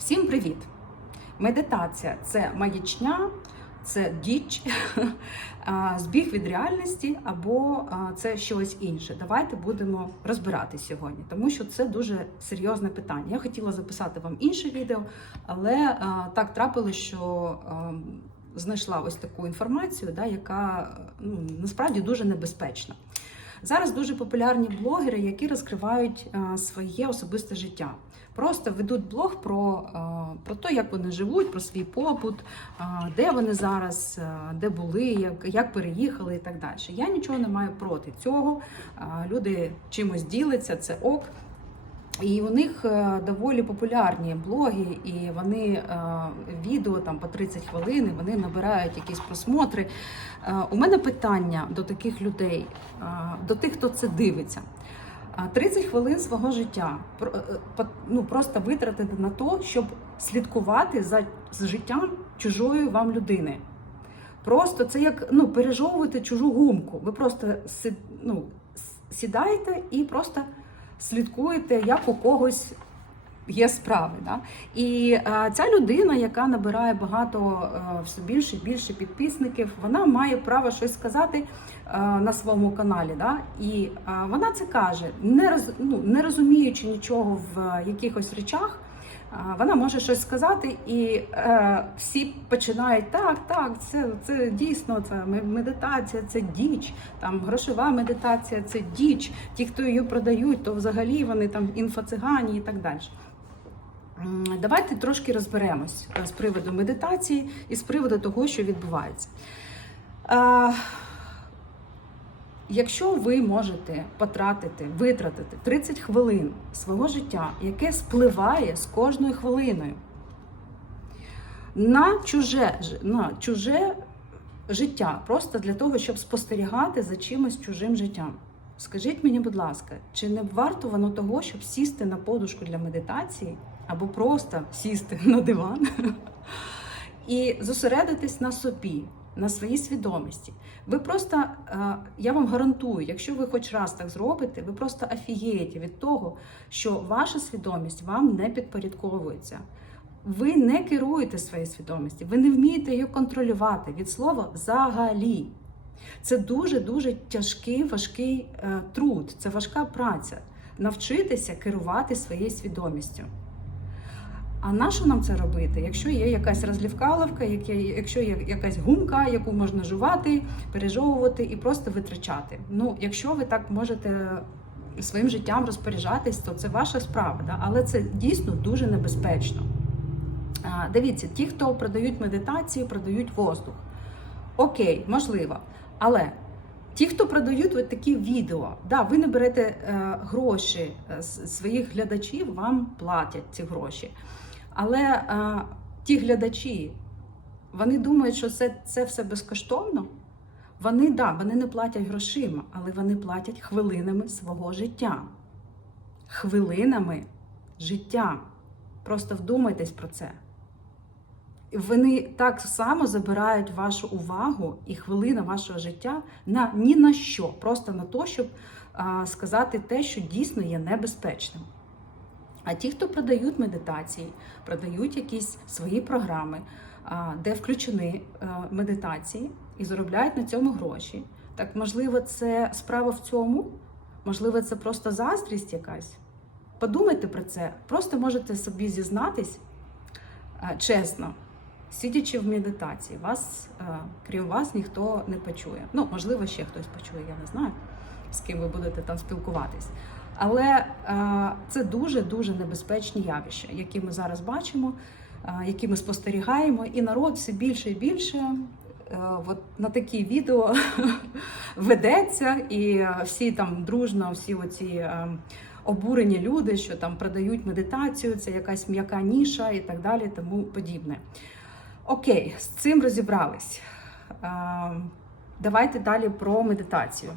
Всім привіт! Медитація це маячня, це діч, збіг від реальності або це щось інше. Давайте будемо розбирати сьогодні, тому що це дуже серйозне питання. Я хотіла записати вам інше відео, але так трапилось, що знайшла ось таку інформацію, яка ну, насправді дуже небезпечна. Зараз дуже популярні блогери, які розкривають а, своє особисте життя. Просто ведуть блог про, а, про те, як вони живуть, про свій побут, а, де вони зараз, де були, як, як переїхали і так далі. Я нічого не маю проти цього. Люди чимось діляться, це ок. І у них е, доволі популярні блоги, і вони е, відео там по 30 хвилин, вони набирають якісь просмотри. Е, У мене питання до таких людей, до тих, хто це дивиться. 30 хвилин свого життя ну, просто витратити на те, щоб слідкувати за життям чужої вам людини. Просто це як ну, пережовувати чужу гумку. Ви просто ну, сідаєте і просто слідкуєте, як у когось є справи. Да? І е, ця людина, яка набирає багато е, все більше і більше підписників, вона має право щось сказати е, на своєму каналі. Да? І е, вона це каже, не, роз, ну, не розуміючи нічого в якихось речах. Вона може щось сказати, і е, всі починають так, так, це, це дійсно це медитація, це діч, там грошова медитація, це діч. Ті, хто її продають, то взагалі вони там інфоцигані і так далі. Давайте трошки розберемось е, з приводу медитації і з приводу того, що відбувається. Е, Якщо ви можете потратити, витратити 30 хвилин свого життя, яке спливає з кожною хвилиною, на чуже, на чуже життя, просто для того, щоб спостерігати за чимось чужим життям. Скажіть мені, будь ласка, чи не варто воно того, щоб сісти на подушку для медитації або просто сісти на диван і зосередитись на собі, на своїй свідомості? Ви просто, е, я вам гарантую, якщо ви хоч раз так зробите, ви просто афієєте від того, що ваша свідомість вам не підпорядковується. Ви не керуєте своєю свідомістю, ви не вмієте її контролювати від слова взагалі. Це дуже-дуже тяжкий, важкий е, труд, це важка праця. Навчитися керувати своєю свідомістю. А на що нам це робити, якщо є якась розлівкаловка, якщо є якась гумка, яку можна жувати, пережовувати і просто витрачати? Ну, якщо ви так можете своїм життям розпоряджатись, то це ваша справа, да? але це дійсно дуже небезпечно. Дивіться, ті, хто продають медитацію, продають воздух. Окей, можливо. Але ті, хто продають от такі відео, да, ви не берете е, гроші е, з своїх глядачів, вам платять ці гроші. Але е, ті глядачі, вони думають, що це, це все безкоштовно. Вони, да, вони не платять грошима, але вони платять хвилинами свого життя. Хвилинами життя. Просто вдумайтесь про це. Вони так само забирають вашу увагу і хвилина вашого життя на ні на що, просто на те, щоб а, сказати те, що дійсно є небезпечним. А ті, хто продають медитації, продають якісь свої програми, де включені е, медитації і заробляють на цьому гроші. Так, можливо, це справа в цьому, можливо, це просто заздрість якась. Подумайте про це, просто можете собі зізнатись е, чесно, сидячи в медитації, вас, е, крім вас, ніхто не почує. Ну, можливо, ще хтось почує, я не знаю, з ким ви будете там спілкуватись. Але е, це дуже-дуже небезпечні явища, які ми зараз бачимо, е, які ми спостерігаємо, і народ все більше і більше. е, От на такі відео ведеться, і всі там дружно, всі оці обурені люди, що там продають медитацію, це якась м'яка ніша і так далі, тому подібне. Окей, з цим розібрались. Давайте далі про медитацію.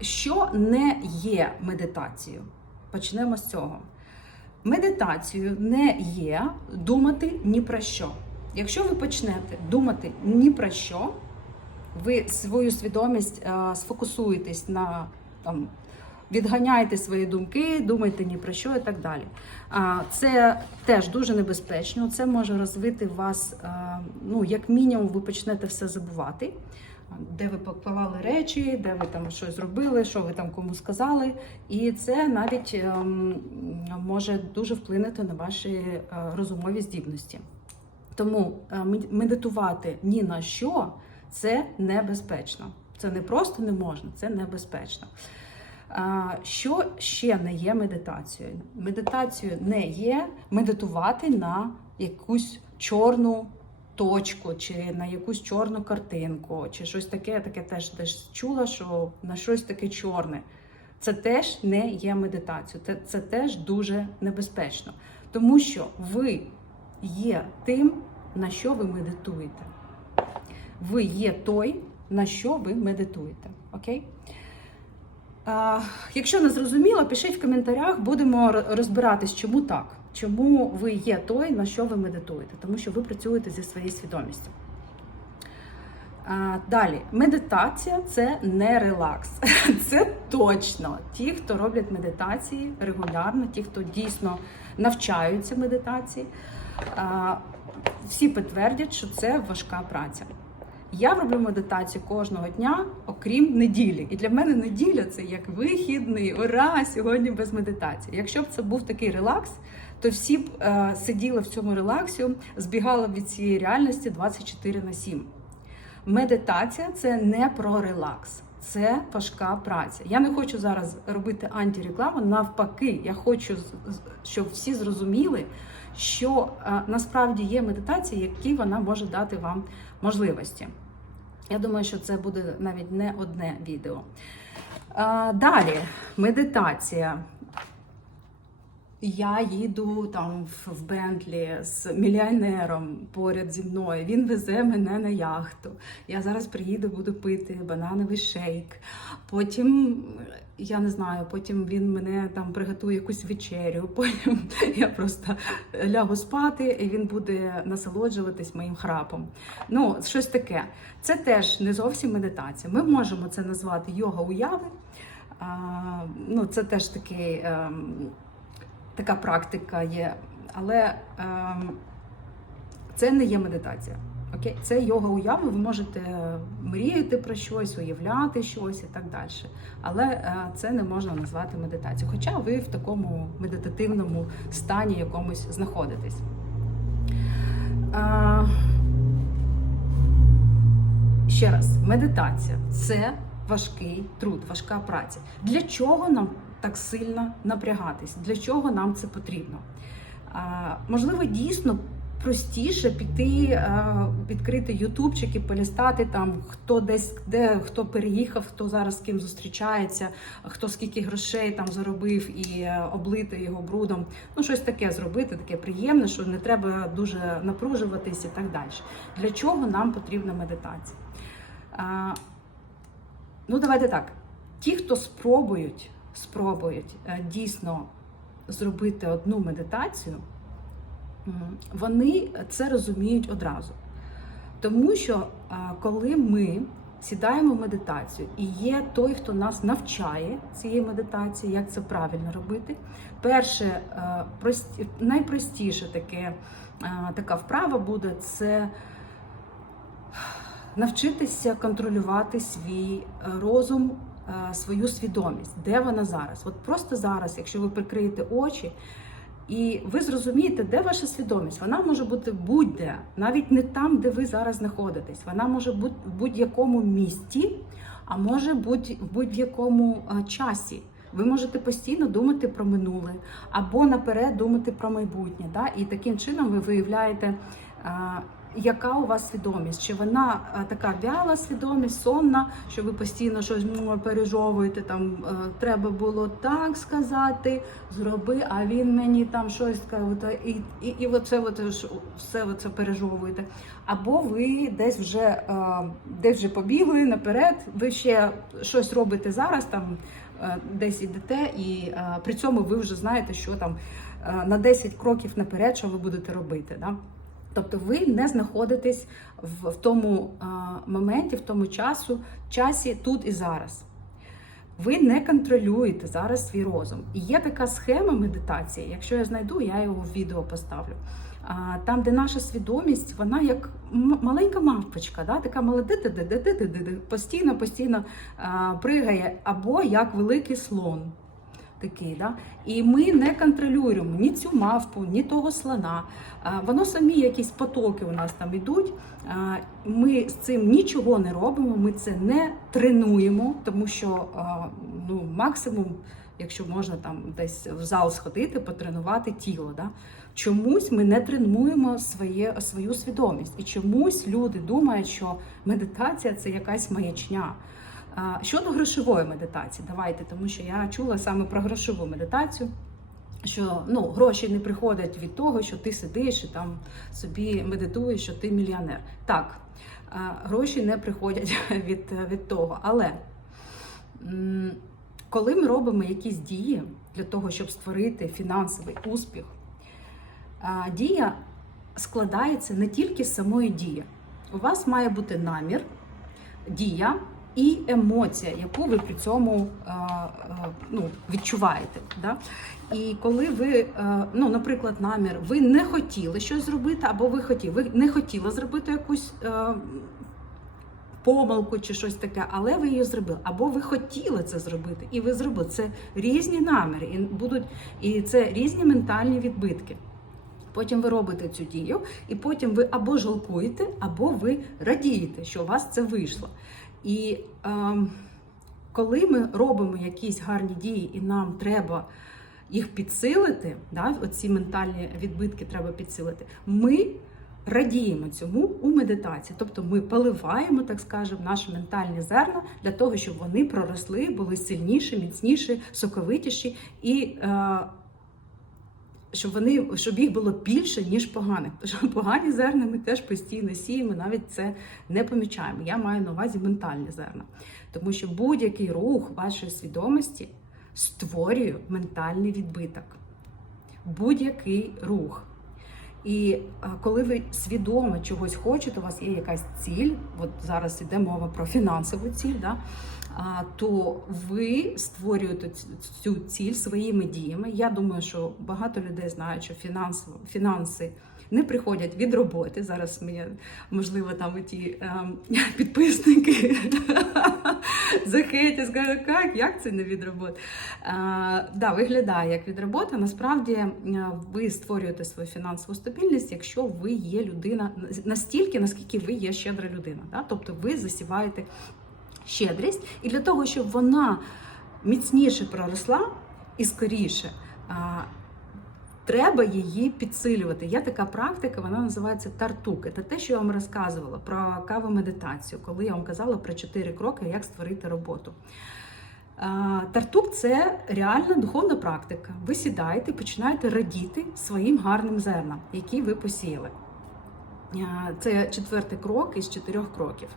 Що не є медитацією? Почнемо з цього. Медитацією не є думати ні про що. Якщо ви почнете думати ні про що, ви свою свідомість е, сфокусуєтесь на там, відганяйте свої думки, думайте ні про що і так далі. А, Це теж дуже небезпечно. Це може розвити вас, а, ну як мінімум, ви почнете все забувати. Де ви поклали речі, де ви там щось зробили, що ви там кому сказали, і це навіть ем, може дуже вплинути на ваші е, розумові здібності. Тому е, медитувати ні на що це небезпечно. Це не просто не можна, це небезпечно. Що ще не є медитацією? Медитацією не є медитувати на якусь чорну точку, чи на якусь чорну картинку, чи щось таке. Таке теж десь чула, що на щось таке чорне. Це теж не є медитацією. Це, це теж дуже небезпечно, тому що ви є тим, на що ви медитуєте. Ви є той, на що ви медитуєте. Окей? А, якщо не зрозуміло, пишіть в коментарях, будемо розбиратись, чому так. Чому ви є той, на що ви медитуєте, тому що ви працюєте зі своєю свідомістю. Далі, медитація це не релакс. Це точно. Ті, хто роблять медитації регулярно, ті, хто дійсно навчаються медитації, всі підтвердять, що це важка праця. Я роблю медитацію кожного дня, окрім неділі. І для мене неділя це як вихідний. Ура! Сьогодні без медитації. Якщо б це був такий релакс, то всі б е, сиділи в цьому релаксі, збігали від цієї реальності 24 на 7. Медитація це не про релакс, це важка праця. Я не хочу зараз робити антирекламу. Навпаки, я хочу, щоб всі зрозуміли, що е, насправді є медитація, які вона може дати вам можливості. Я думаю, що це буде навіть не одне відео. Е, Далі, медитація. Я їду там в- Бентлі з мільйонером поряд зі мною. Він везе мене на яхту. Я зараз приїду, буду пити банановий шейк. Потім я не знаю, потім він мене там приготує якусь вечерю. Потім я просто лягу спати, і він буде насолоджуватись моїм храпом. Ну, щось таке. Це теж не зовсім медитація. Ми можемо це назвати йога уяви. А, ну, це теж такий. Така практика є, але ем, це не є медитація. Окей? Це йога уяви, ви можете мріяти про щось, уявляти щось і так далі. Але е, це не можна назвати медитацією. Хоча ви в такому медитативному стані якомусь знаходитесь. Е, ще раз, медитація це важкий труд, важка праця. Для чого нам так сильно напрягатись? Для чого нам це потрібно? Можливо, дійсно простіше піти, а, відкрити ютубчик і полістати там, хто десь де хто переїхав, хто зараз з ким зустрічається, хто скільки грошей там заробив і е, облити його брудом. Ну, щось таке зробити, таке приємне, що не треба дуже напружуватись і так далі. Для чого нам потрібна медитація? Ну, давайте так. Ті, хто спробують, спробують е, дійсно зробити одну медитацію, вони це розуміють одразу. Тому що коли ми сідаємо в медитацію і є той, хто нас навчає цієї медитації, як це правильно робити, перше, е, найпростіше таке, е, така вправа буде це навчитися контролювати свій е, розум, е, свою свідомість, де вона зараз. От просто зараз, якщо ви прикриєте очі, і ви зрозумієте, де ваша свідомість. Вона може бути будь-де, навіть не там, де ви зараз знаходитесь. Вона може бути в будь-якому місті, а може бути в будь-якому е, часі. Ви можете постійно думати про минуле або наперед думати про майбутнє. Да? І таким чином ви виявляєте, е, яка у вас свідомість? Чи вона е, така вяла свідомість, сонна, що ви постійно щось пережовуєте, там е, треба було так сказати, зроби, а він мені там щось та і, і, і оце, оце, все оце пережовуєте. Або ви десь вже е, десь вже побігли наперед, ви ще щось робите зараз, там е, десь ідете, і е, при цьому ви вже знаєте, що там е, на 10 кроків наперед, що ви будете робити. Да? Тобто ви не знаходитесь в, в тому а, моменті, в тому часу, часі тут і зараз. ви не контролюєте зараз свій розум. І є така схема медитації. Якщо я знайду, я його в відео поставлю. А, Там, де наша свідомість, вона як маленька мавпочка, да? така молода, постійно, постійно а, пригає, або як великий слон. Такий, да? І ми не контролюємо ні цю мавпу, ні того слона. Воно самі якісь потоки у нас там йдуть. Ми з цим нічого не робимо, ми це не тренуємо, тому що ну, максимум, якщо можна там десь в зал сходити, потренувати тіло. Да? Чомусь ми не тренуємо своє, свою свідомість. І чомусь люди думають, що медитація це якась маячня. Щодо грошової медитації, давайте, тому що я чула саме про грошову медитацію. Що ну гроші не приходять від того, що ти сидиш і там собі медитуєш, що ти мільйонер. Так, гроші не приходять від, від того. Але коли ми робимо якісь дії для того, щоб створити фінансовий успіх, дія складається не тільки з самої дії. У вас має бути намір, дія і емоція, яку ви при цьому е, е, ну, відчуваєте. Да? І коли ви, е, ну, наприклад, намір, ви не хотіли щось зробити, або ви хотіли, ви не хотіли зробити якусь. Помилку чи щось таке, але ви її зробили. Або ви хотіли це зробити, і ви зробили. Це різні наміри, і будуть і це різні ментальні відбитки. Потім ви робите цю дію, і потім ви або жалкуєте, або ви радієте, що у вас це вийшло. І ем, коли ми робимо якісь гарні дії, і нам треба їх підсилити, да, оці ментальні відбитки треба підсилити, ми радіємо цьому у медитації. Тобто ми поливаємо, так скажемо, наші ментальні зерна для того, щоб вони проросли, були сильніші, міцніші, соковитіші і. Е, щоб вони щоб їх було більше, ніж поганих. Що погані зерна ми теж постійно сіємо, навіть це не помічаємо. Я маю на увазі ментальні зерна. Тому що будь-який рух вашої свідомості створює ментальний відбиток. Будь-який рух. І коли ви свідомо чогось хочете, у вас є якась ціль, от зараз йде мова про фінансову ціль, да, то ви створюєте цю ціль своїми діями. Я думаю, що багато людей знають, що фінанси не приходять від роботи. Зараз мені, можливо, там ті ем, підписники захейтять, скажуть, як, як це не від роботи? Да, виглядає як від роботи. Насправді е, ви створюєте свою фінансову стабільність, якщо ви є людина настільки, наскільки ви є щедра людина. Да? Тобто ви засіваєте щедрість, і для того, щоб вона міцніше проросла і скоріше. Треба її підсилювати. Є така практика, вона називається тартуки. Це те, що я вам розказувала про каву медитацію, коли я вам казала про чотири кроки, як створити роботу. Тартук це реальна духовна практика. Ви сідаєте і починаєте радіти своїм гарним зернам, які ви посіяли. Це четвертий крок із чотирьох кроків.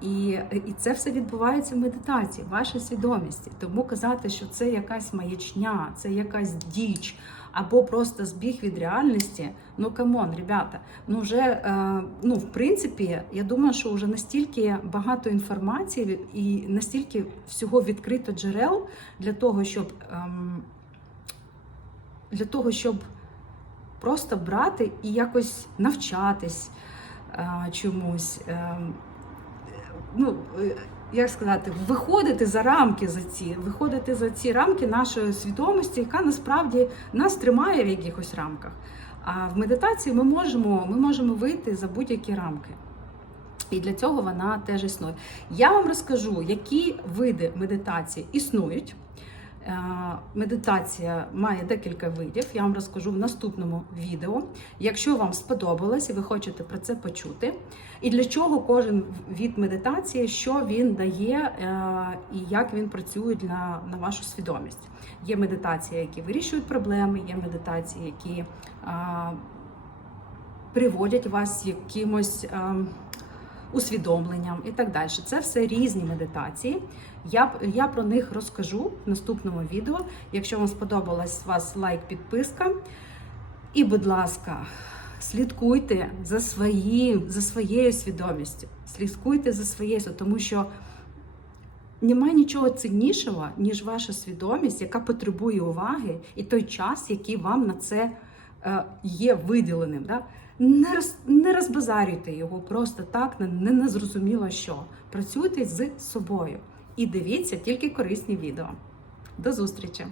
І, і це все відбувається в медитації, в вашій свідомості. Тому казати, що це якась маячня, це якась діч, або просто збіг від реальності. Ну камон, ребята, ну вже е, ну в принципі, я думаю, що вже настільки багато інформації і настільки всього відкрито джерел для того, щоб ем, для того, щоб просто брати і якось навчатись е, чомусь. Ну, е, як сказати, виходити за рамки за ці, виходити за ці рамки нашої свідомості, яка насправді нас тримає в якихось рамках. А в медитації ми можемо, ми можемо вийти за будь-які рамки. І для цього вона теж існує. Я вам розкажу, які види медитації існують. Е, Медитація має декілька видів. Я вам розкажу в наступному відео. Якщо вам сподобалось і ви хочете про це почути, і для чого кожен від медитації, що він дає е, і як він працює для, на вашу свідомість. Є медитації, які вирішують проблеми, є медитації, які приводять вас якимось. е, усвідомленням і так далі. Це все різні медитації. Я, я про них розкажу в наступному відео. Якщо вам сподобалась вас лайк, підписка. І, будь ласка, слідкуйте за, свої, за своєю свідомістю. Слідкуйте за своєю, тому що Немає нічого ціннішого, ніж ваша свідомість, яка потребує уваги, і той час, який вам на це е, є виділеним. Да? Не, роз, не розбазарюйте його просто так, не незрозуміло що. Працюйте з собою і дивіться тільки корисні відео. До зустрічі!